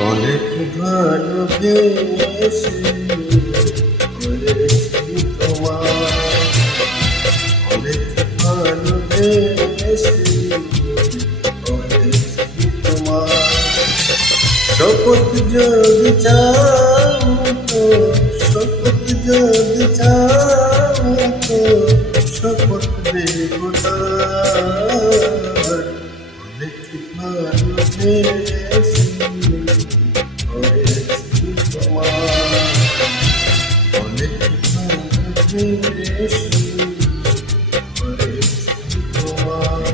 অনেক ভালোবেসে করেছি তোমার, অনেক ভালোবেসে করেছি তোমার। শপথ যদি চাও তো, শপথ যদি চাও তো, শপথ দেব তার। অনেক ভালোবেসে করেছি তোমার, অনেক ভালোবেসে করেছি তোমার।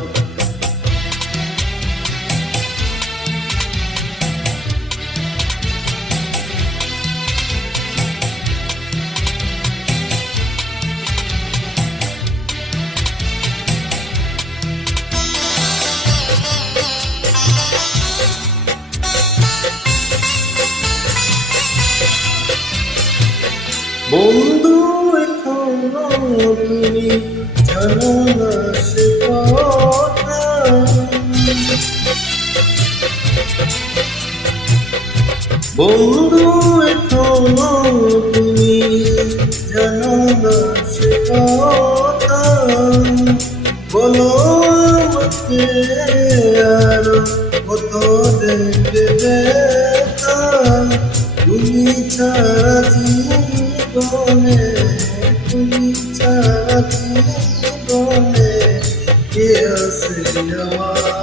বন্ধু এখনো তুমি জানো না সে কথা, বন্ধু এখনো তুমি জানো না সে কথা। বলো আমাকে আরো কত দেখতে ব্যথা, তুমি ছাড়া জীবনে, তুমি ছাড়া জীবনে কে আছে আমার।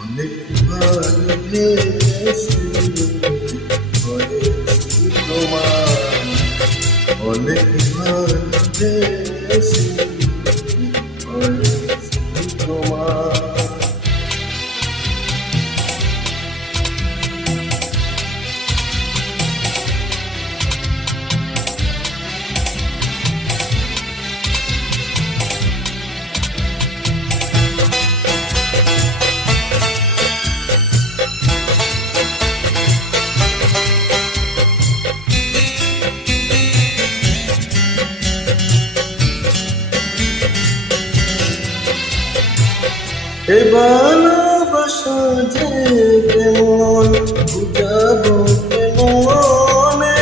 অনেক ভালোবেসে করেছি তোমার, অনেক ভালোবেসে করেছি তোমার। এ ভালোবাসা যে কেমন বুঝাবো কেমনে,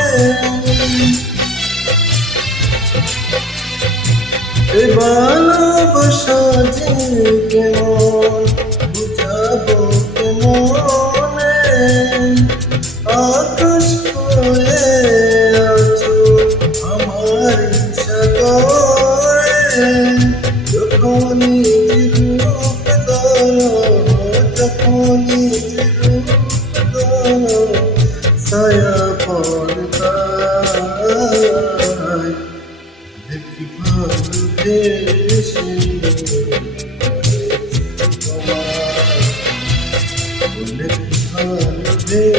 এ ভালোবাসা যে কেমন বুঝাবো কেমনে। আকাশ হয়ে আছো আমার সাগরে, যখনই ছায়া পর্দায় দেখি ভালোবেসে তোমার, অনেক ভালোবেসে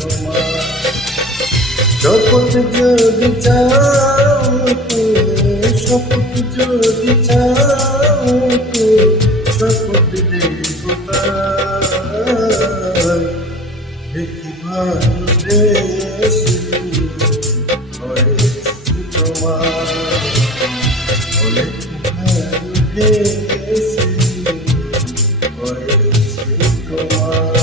তোমার। শপথ যদি চাও তো, শপথ যদি চাও তো, শপথ দেব তার। দেখি ভালোবেসে করেছি তোমার, অনেক ভালোবেসে করেছি তোমার।